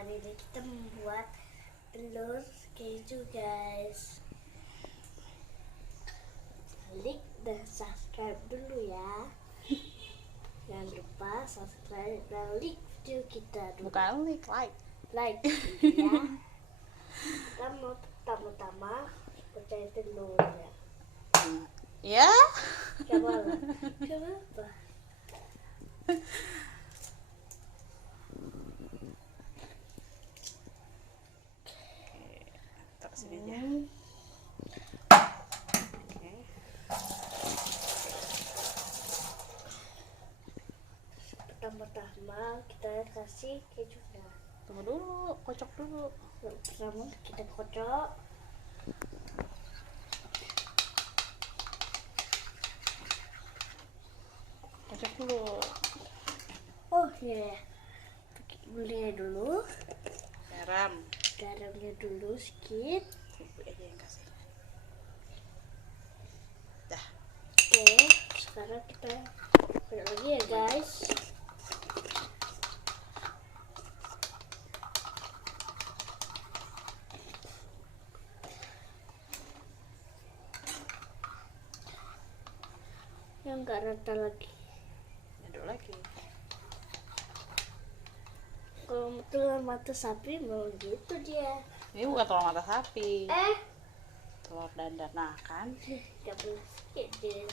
Hari ini kita membuat telur keju, guys. Like dan subscribe dulu ya. Jangan lupa subscribe dan like video kita dulu. Bukan like. Like ya. Kita mau pertama-tama pecahin telur ya. Ya. Coba lah. Coba apa? Taruh sini aja. Oke. Pertama-tama kita kasih kejunya. Tunggu dulu, kocok dulu. Pertama kita kocok. Kocok dulu. Oh iya, gulanya dulu, garamnya dulu sedikit. Ibu aja yang kasih. Dah. Oke, sekarang kita aduk lagi ya, guys. Yang nggak rata lagi. Aduk lagi. Kalau telur mata sapi mau gitu dia. Ini bukan telur mata sapi. Eh, Telur dadar. Nah kan. nggak boleh sedikit deh.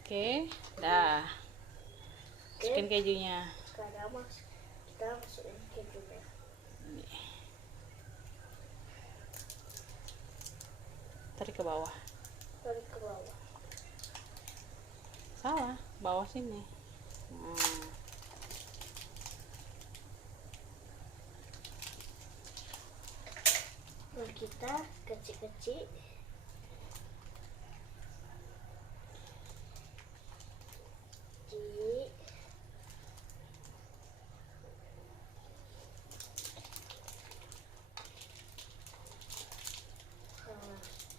Oke, dah. Masukin kejunya. Sekarang kita masukin kejunya. Tarik ke bawah. Tarik ke bawah. Salah, bawah sini. Nah. Lalu kita kecil-kecil.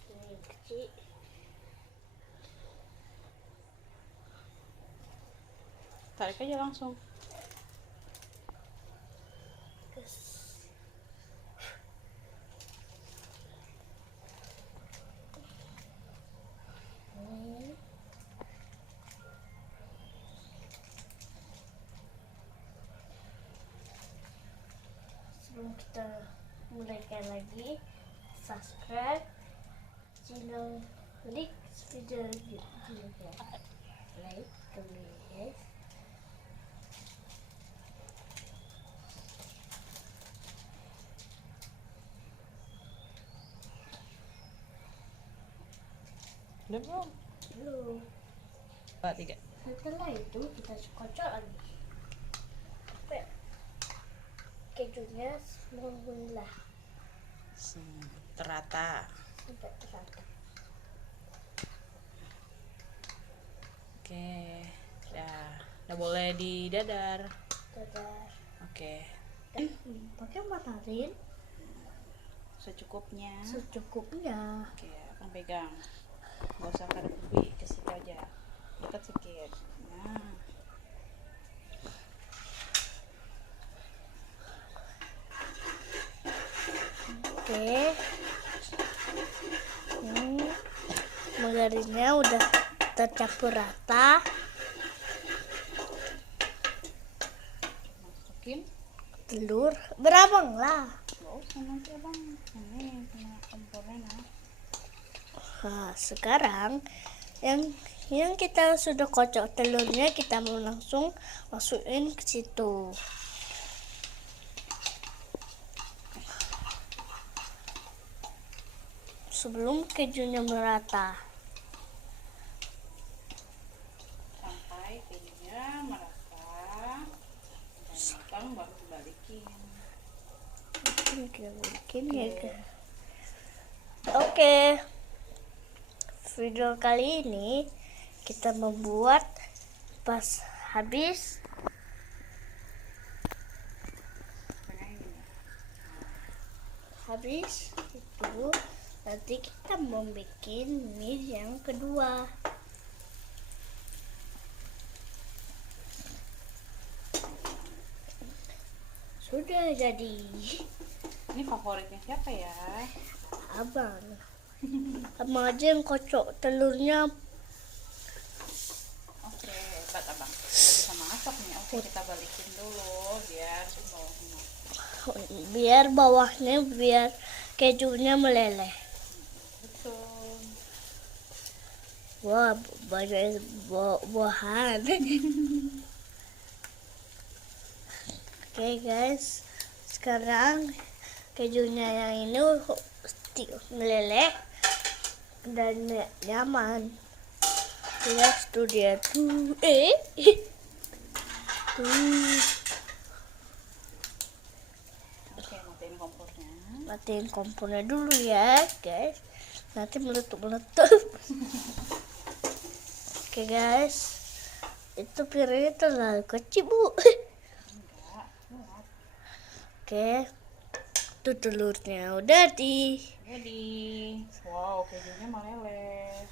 Ini kecil. Tarik aja langsung. Sebelum kita mulaikan lagi, subscribe channel, like video juga, like dulu guys. Udah belum? Belum. 2, 3. Setelah itu kita kocok lagi sampai kejunya membelah Terata. sampai terata. Oke, udah boleh didadar. Dadar. Oke, Dan pakai margarin secukupnya. secukupnya. Oke, abang pegang. Gak usah kada pipi, ke situ aja. Dekat sedikit. Nah, Oke. Margarinnya udah tercampur rata. masukin. Telur berabang lah. Gak usah nanti abang. Ini kena kompornya nah. Nah, sekarang yang kita sudah kocok telurnya kita mau langsung masukin ke situ. Sebelum kejunya merata. Sampai kejunya merata. Dan matang baru dibalikin. Kita bikin ya guys. Oke. Video kali ini kita membuat pas habis itu nanti kita mau bikin mie yang kedua. Sudah jadi. Ini favoritnya siapa ya? Abang. Abang aja yang kocok telurnya. Oke, hebat abang. Udah bisa masak nih. Oke, kita balikin dulu biar bawahnya. Biar bawahnya, biar kejunya meleleh. Betul. Wah, banyak buahan. Oke guys, sekarang kejunya yang ini meleleh dan nyaman. Lihat tuh dia tuh, tuh. Oke, matiin kompornya. Matiin kompornya dulu ya guys, nanti meletup. Oke guys, itu piringnya terlalu kecil bu. Enggak, muat. Oke, itu telurnya udah Jadi, wow, kejunya meleleh.